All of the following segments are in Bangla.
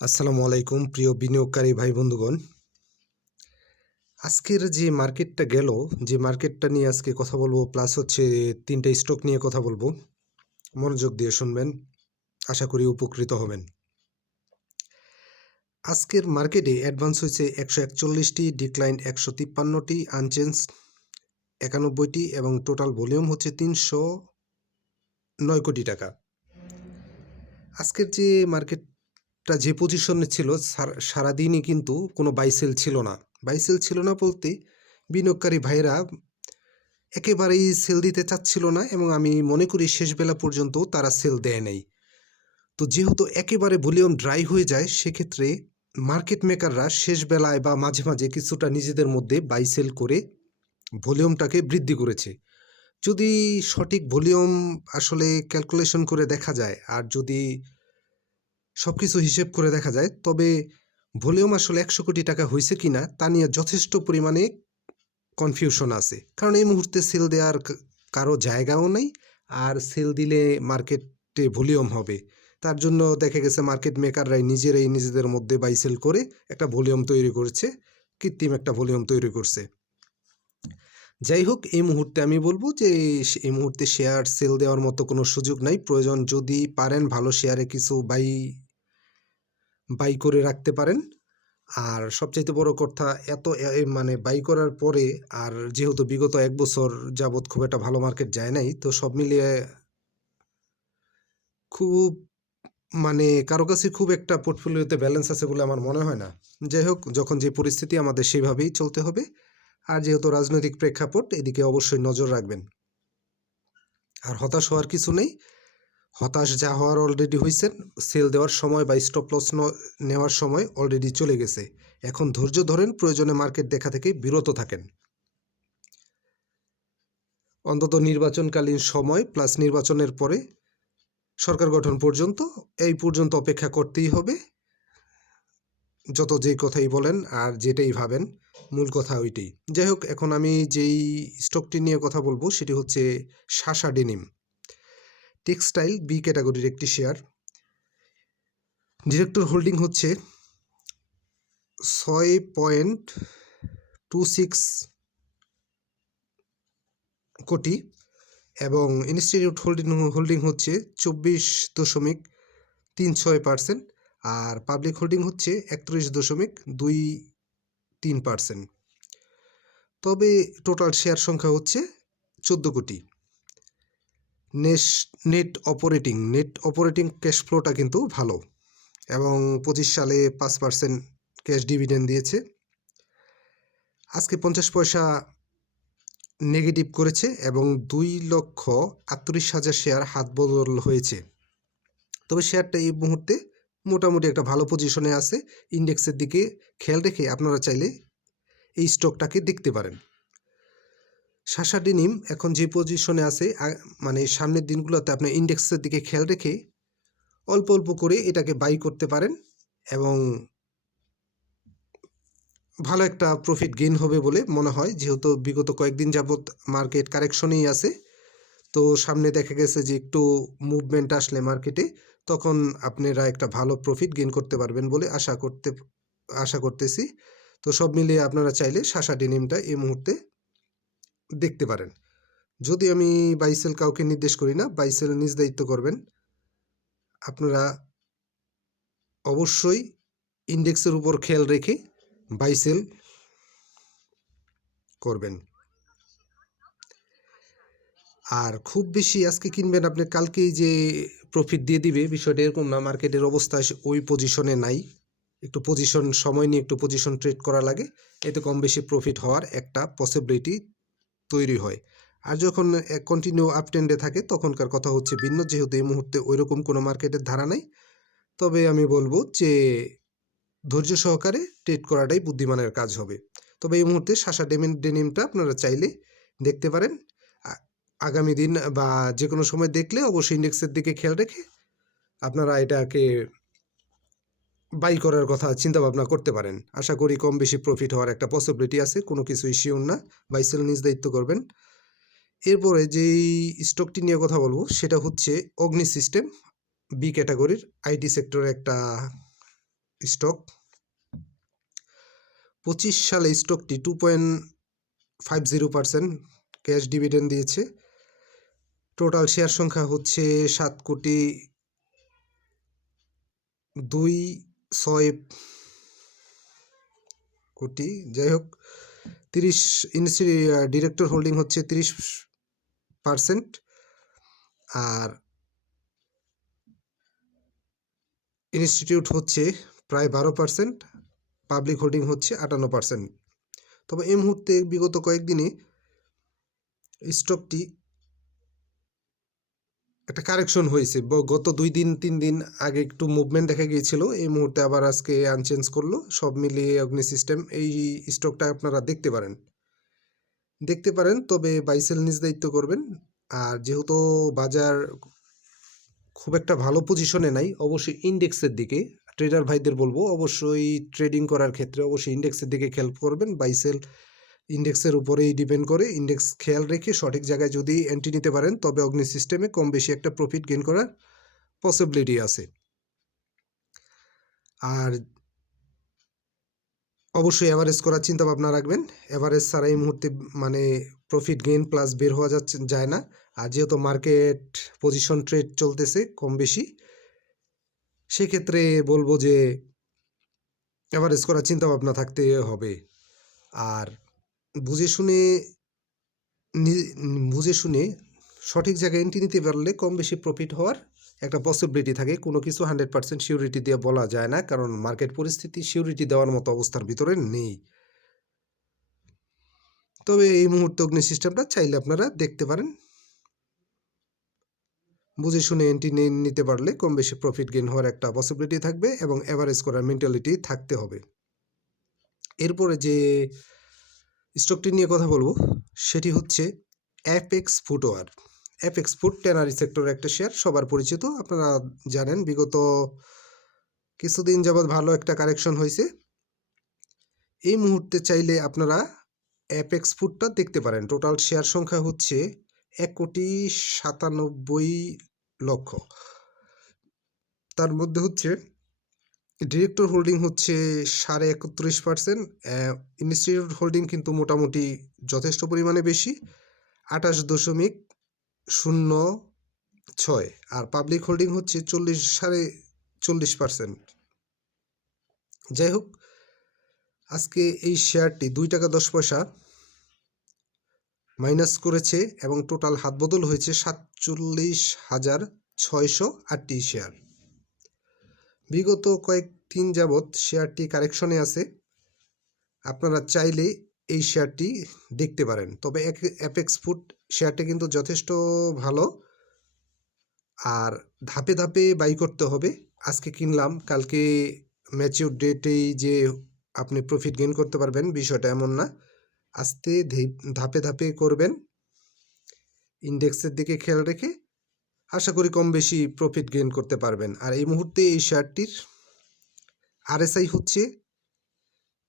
আসসালামু আলাইকুম প্রিয় বিনিয়োগকারী ভাই বন্ধুগণ। আজকের যে মার্কেটটা গেল, যে মার্কেটটা নিয়ে আজকে কথা বলবো প্লাস হচ্ছে ৩ টা স্টক নিয়ে কথা বলবো। মনোযোগ দিয়ে শুনবেন। আশা করি উপকৃত হবেন। আজকের মার্কেটে অ্যাডভান্স হয়েছে ১৪১টি, ডিক্লাইন ১৫৩টি, আনচেঞ্জ ৯১টি এবং টোটাল ভলিউম হচ্ছে ৩০৯ কোটি টাকা। আজকের যে মার্কেটটা যে পজিশনে ছিল সারাদিনই কিন্তু কোনো বাই সেল ছিল না। বাই সেল ছিল না বলতে বিনিয়োগকারী ভাইরা একেবারেই সেল দিতে চাচ্ছিল না এবং আমি মনে করি শেষ বেলা পর্যন্ত তারা সেল দেয় নাই। তো যেহেতু একেবারে ভলিউম ড্রাই হয়ে যায়, সেক্ষেত্রে মার্কেট মেকাররা শেষ বেলায় বা মাঝে মাঝে কিছুটা নিজেদের মধ্যে বাই সেল করে ভলিউমটাকে বৃদ্ধি করেছে। যদি সঠিক ভলিউম আসলে ক্যালকুলেশন করে দেখা যায় আর যদি সব কিছু হিসেব করে দেখা যায়, তবে ভলিউম আসলে ১০০ কোটি টাকা হয়েছে কিনা তা নিয়ে যথেষ্ট পরিমাণে কনফিউশন আছে। কারণ এই মুহূর্তে সেল দেওয়ার কারো জায়গাও নেই, আর সেল দিলে মার্কেটে ভলিউম হবে। তার জন্য দেখা গেছে মার্কেট মেকাররাই নিজেরাই নিজেদের মধ্যে বাই সেল করে একটা ভলিউম তৈরি করছে, কৃত্রিম একটা ভলিউম তৈরি করছে। যাই হোক, এই মুহূর্তে আমি বলবো যে এই মুহূর্তে শেয়ার সেল দেওয়ার মতো কোনো সুযোগ নাই। প্রয়োজন যদি পারেন ভালো শেয়ারে কিছু বাই করে রাখতে পারেন। আর সবচাইতে বড় কথা, এত মানে বাই করার পরে আর যেহেতু বিগত ১ বছর যাবৎ খুব একটা ভালো মার্কেট যায় নাই, তো সব মিলিয়ে খুব মানে কারো কাছে খুব একটা পোর্টফোলিওতে ব্যালেন্স আছে বলে আমার মনে হয় না। যাই হোক, যখন যে পরিস্থিতি আমাদের সেইভাবেই চলতে হবে। আর যেহেতু রাজনৈতিক প্রেক্ষাপট, এদিকে অবশ্যই নজর রাখবেন। আর হতাশ হওয়ার কিছু নেই। হতাশ যা হওয়ার অলরেডি হয়েছেন। সেল দেওয়ার সময় বা স্টপ লস নেওয়ার সময় অলরেডি চলে গেছে। এখন ধৈর্য ধরেন, প্রয়োজনে মার্কেট দেখা থেকে বিরত থাকেন। অন্তত নির্বাচনকালীন সময় প্লাস নির্বাচনের পরে সরকার গঠন পর্যন্ত এই পর্যন্ত অপেক্ষা করতেই হবে। যত যেই কথাই বলেন আর যেটাই ভাবেন, মূল কথা ওইটাই। যাই হোক, এখন আমি যেই স্টকটি নিয়ে কথা বলবো সেটি হচ্ছে সাশা ডেনিম টেক্সটাইল বি ক্যাটাগরির একটি শেয়ার। ডিরেক্টর হোল্ডিং হচ্ছে ৬.26 কোটি এবং ইনস্টিটিউট হোল্ডিং হচ্ছে ২৪.৩৬%, আর পাবলিক হোল্ডিং হচ্ছে ৩১.২৩%। তবে টোটাল শেয়ার সংখ্যা হচ্ছে ১৪ কোটি। নেট অপারেটিং ক্যাশ ফ্লোটা কিন্তু ভালো এবং ২৫ সালে ৫% ক্যাশ ডিভিডেন্ড দিয়েছে। আজকে ৫০ পয়সা নেগেটিভ করেছে এবং ২,৩৮,০০০ শেয়ার হাত বদল হয়েছে। তবে শেয়ারটা এই মুহূর্তে মোটামুটি একটা ভালো পজিশনে আছে। ইন্ডেক্সের দিকে খেয়াল রেখে আপনারা চাইলে এই স্টকটাকে দেখতে পারেন। সাশা ডেনিম এখন যে পজিশনে আছে, মানে সামনের দিনগুলোতে আপনার ইন্ডেক্সের দিকে খেয়াল রেখে অল্প অল্প করে এটাকে বাই করতে পারেন এবং ভালো একটা প্রফিট গেইন হবে বলে মনে হয়। যেহেতু বিগত কয়েকদিন যাবৎ মার্কেট কারেকশনেই আছে, তো সামনে দেখা গেছে যে একটু মুভমেন্ট আসলে মার্কেটে, তখন আপনারা একটা ভালো প্রফিট গেইন করতে পারবেন বলে আশা করতেছি। তো সব মিলিয়ে আপনারা চাইলে সাশা ডেনিমটা এই মুহূর্তে দেখতে পারেন। যদি আমি বাইসেল কাউকে নির্দেশ করি না, বাইসেল নিজ দায়িত্ব করবেন। আপনারা অবশ্যই ইন্ডেক্সের উপর খেয়াল রেখে বাইসেল করবেন। আর খুব বেশি আজকে কিনবেন আপনি, কালকেই যে প্রফিট দিয়ে দিবে বিষয়টা এরকম না। মার্কেটের অবস্থা ওই পজিশনে নাই। একটু পজিশন সময় নিয়ে একটু পজিশন ট্রেড করা লাগে, এতে কম বেশি প্রফিট হওয়ার একটা পসিবিলিটি তৈরি হয়। আর যখন কন্টিনিউ আপ ট্রেন্ডে থাকে তখনকার কথা হচ্ছে ভিন্ন। যেহেতু এই মুহূর্তে ওইরকম কোনো মার্কেটের ধারা নাই, তবে আমি বলবো যে ধৈর্য সহকারে ট্রেড করাটাই বুদ্ধিমানের কাজ হবে। তবে এই মুহূর্তে সাশা ডেনিমটা আপনারা চাইলে দেখতে পারেন। আগামী দিন বা যে কোনো সময় দেখলে অবশ্যই ইন্ডেক্সের দিকে খেয়াল রেখে আপনারা এটাকে বাই করার কথা চিন্তা ভাবনা করতে পারেন। আশা করি কম বেশি প্রফিট হওয়ার একটা পসিবিলিটি আছে, কোনো কিছু শিওর না। বাই সেল নিজ দায়িত্ব করবেন। এরপরে যেই স্টকটি নিয়ে কথা বলবো সেটা হচ্ছে অগ্নি সিস্টেম বি ক্যাটাগরির আইটি সেক্টরে একটা স্টক। 25 সালে স্টকটি 2.50% ক্যাশ ডিভিডেন্ড দিয়েছে। টোটাল শেয়ার সংখ্যা হচ্ছে 7,26,00,000 কোটি। যাই হোক, 30 ডিরেক্টর হোল্ডিং হচ্ছে 30%, আর ইনস্টিটিউট হচ্ছে প্রায় 12%, পাবলিক হোল্ডিং হচ্ছে 58%। তবে এই মুহূর্তে বিগত কয়েকদিনে স্টকটি একটা কারেকশন হয়েছে। গত 2-3 দিন আগে একটু মুভমেন্ট দেখা গিয়েছিল, এই মুহূর্তে আবার আজকে আনচেঞ্জ করলো। সব মিলিয়ে অগ্নি সিস্টেম এই স্টকটা আপনারা দেখতে পারেন, তবে বাইসেল নিজ দায়িত্ব করবেন। আর যেহেতু বাজার খুব একটা ভালো পজিশনে নাই, অবশ্যই ইন্ডেক্সের দিকে ট্রেডার ভাইদের বলবো, অবশ্যই ট্রেডিং করার ক্ষেত্রে অবশ্যই ইন্ডেক্সের দিকে খেয়াল করবেন। বাইসেল ইন্ডেক্সের উপরেই ডিপেন্ড করে। ইন্ডেক্স খেয়াল রেখে সঠিক জায়গায় যদি এন্ট্রি নিতে পারেন, তবে অগ্নি সিস্টেমে কম বেশি একটা প্রফিট গেইন করার পসিবিলিটি আছে। আর অবশ্যই এভারেজ করার চিন্তা ভাবনা রাখবেন। এভারেজ ছাড়া এই মুহূর্তে মানে প্রফিট গেইন প্লাস বের হওয়া যায় না। আর যেহেতু মার্কেট পজিশন ট্রেড চলতেছে কম বেশি, সেক্ষেত্রে বলবো যে এভারেজ করার চিন্তা ভাবনা থাকতে হবে। আর বুঝে শুনে সঠিক জায়গায় এন্ট্রি নিতে পারলে কম বেশি প্রফিট হওয়ার একটা পসিবিলিটি থাকে। কোনো কিছু 100% সিউরিটি দিয়ে বলা যায় না, কারণ মার্কেট পরিস্থিতি সিউরিটি দেওয়ার মতো অবস্থার ভিতরে নেই। তবে এই মুহূর্তে অগ্নি সিস্টেমটা চাইলে আপনারা দেখতে পারেন। বুঝে শুনে এন্ট্রি নিতে পারলে কম বেশি প্রফিট গেইন হওয়ার একটা পসিবিলিটি থাকবে, এবং এভারেজ করার মেন্টালিটি থাকতে হবে। এরপরে যে স্টকটি নিয়ে কথা বলবো সেটি হচ্ছে apex footwear. Apex food tannery সেক্টরের একটা শেয়ার, সবার পরিচিত। আপনারা জানেন বিগত কিছুদিন যাবৎ ভালো একটা কারেকশন হয়েছে। এই মুহূর্তে চাইলে আপনারা অ্যাপেক্স ফুডটা দেখতে পারেন। টোটাল শেয়ার সংখ্যা হচ্ছে 1,97,00,000। তার মধ্যে হচ্ছে ডিরেক্টর হোল্ডিং হচ্ছে 31.5%, ইনস্টিটিউট হোল্ডিং কিন্তু মোটামুটি যথেষ্ট পরিমাণে বেশি, 28.06, আর পাবলিক হোল্ডিং হচ্ছে 40.40%। যাই হোক, আজকে এই শেয়ারটি 2 টাকা 10 পয়সা মাইনাস করেছে, এবং টোটাল হাত বদল হয়েছে 47,638 শেয়ার। বিগত কয়েকদিন যাবৎ শেয়ারটি কারেকশনে আছে। আপনারা চাইলে এই শেয়ারটি দেখতে পারেন। তবে অ্যাপেক্স ফুড শেয়ারটি কিন্তু যথেষ্ট ভালো, আর ধাপে ধাপে বাই করতে হবে। আজকে কিনলাম, কালকে ম্যাচিউর ডেটেই যে আপনি প্রফিট গেইন করতে পারবেন বিষয়টা এমন না। আস্তে ধাপে ধাপে করবেন, ইন্ডেক্সের দিকে খেয়াল রেখে আশা করি কম বেশি প্রফিট গেইন করতে পারবেন। আর এই মুহূর্তে এই শেয়ারটির আরএসআই হচ্ছে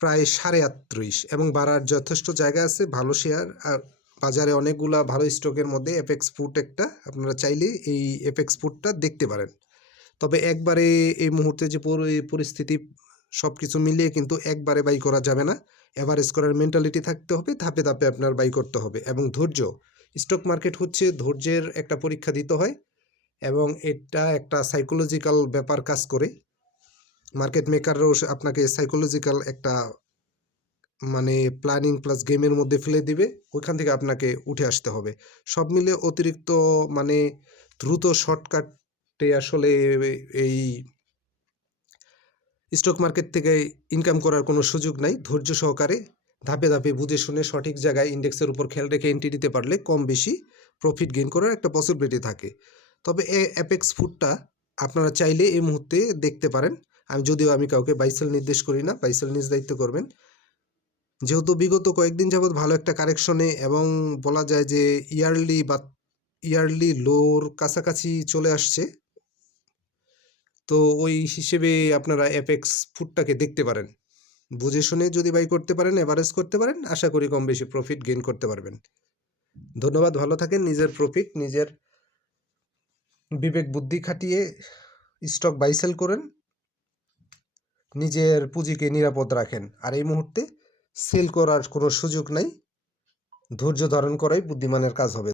প্রায় 38.5, এবং বাড়ার যথেষ্ট জায়গা আছে। ভালো শেয়ার, আর বাজারে অনেকগুলা ভালো স্টকের মধ্যে অ্যাপেক্স ফুড একটা। আপনারা চাইলে এই অ্যাপেক্স ফুডটা দেখতে পারেন। তবে একবারে এই মুহূর্তে যে পরিস্থিতি, সব কিছু মিলিয়ে কিন্তু একবারে বাই করা যাবে না। এভারেজ করার মেন্টালিটি থাকতে হবে, ধাপে ধাপে আপনার বাই করতে হবে, এবং ধৈর্য। স্টক মার্কেট হচ্ছে ধৈর্যের একটা পরীক্ষা দিতে হয়, এবং এটা একটা সাইকোলজিক্যাল ব্যাপার কাজ করে। মার্কেট মেকাররাও আপনাকে সাইকোলজিক্যাল একটা মানে প্ল্যানিং প্লাস গেমের মধ্যে ফেলে দিবে, ওইখান থেকে আপনাকে উঠে আসতে হবে। সব মিলে অতিরিক্ত মানে দ্রুত শর্টকাটে আসলে এই স্টক মার্কেট থেকে ইনকাম করার কোনো সুযোগ নাই। ধৈর্য সহকারে ধাপে ধাপে বুঝে শুনে সঠিক জায়গায় ইন্ডেক্সের উপর খেয়াল রেখে এন্ট্রি দিতে পারলে কম বেশি প্রফিট গেইন করার একটা পসিবিলিটি থাকে। তবে অ্যাপেক্স ফুডটা আপনারা চাইলে এই মুহূর্তে দেখতে পারেন। আমি কাউকে বাইসেল নির্দেশ করি না, বাইসেল নিজ দায়িত্ব করবেন। যেহেতু বিগত কয়েকদিন যাবৎ ভালো একটা কারেকশনে, এবং বলা যায় যে ইয়ারলি লোর কাছাকাছি চলে আসছে, তো ওই হিসেবে আপনারা অ্যাপেক্স ফুডটাকে দেখতে পারেন। বুঝে শুনে যদি বাই করতে পারেন, এভারেজ করতে পারেন, আশা করি কম বেশি প্রফিট গেইন করতে পারবেন। ধন্যবাদ, ভালো থাকেন। নিজের প্রফিট নিজের বিবেক বুদ্ধি খাটিয়ে স্টক বাই সেল করেন। নিজের পুঁজিকে নিরাপদ রাখেন। আর এই মুহূর্তে সেল করার কোনো সুযোগ নাই। ধৈর্য ধারণ করাই বুদ্ধিমানের কাজ হবে।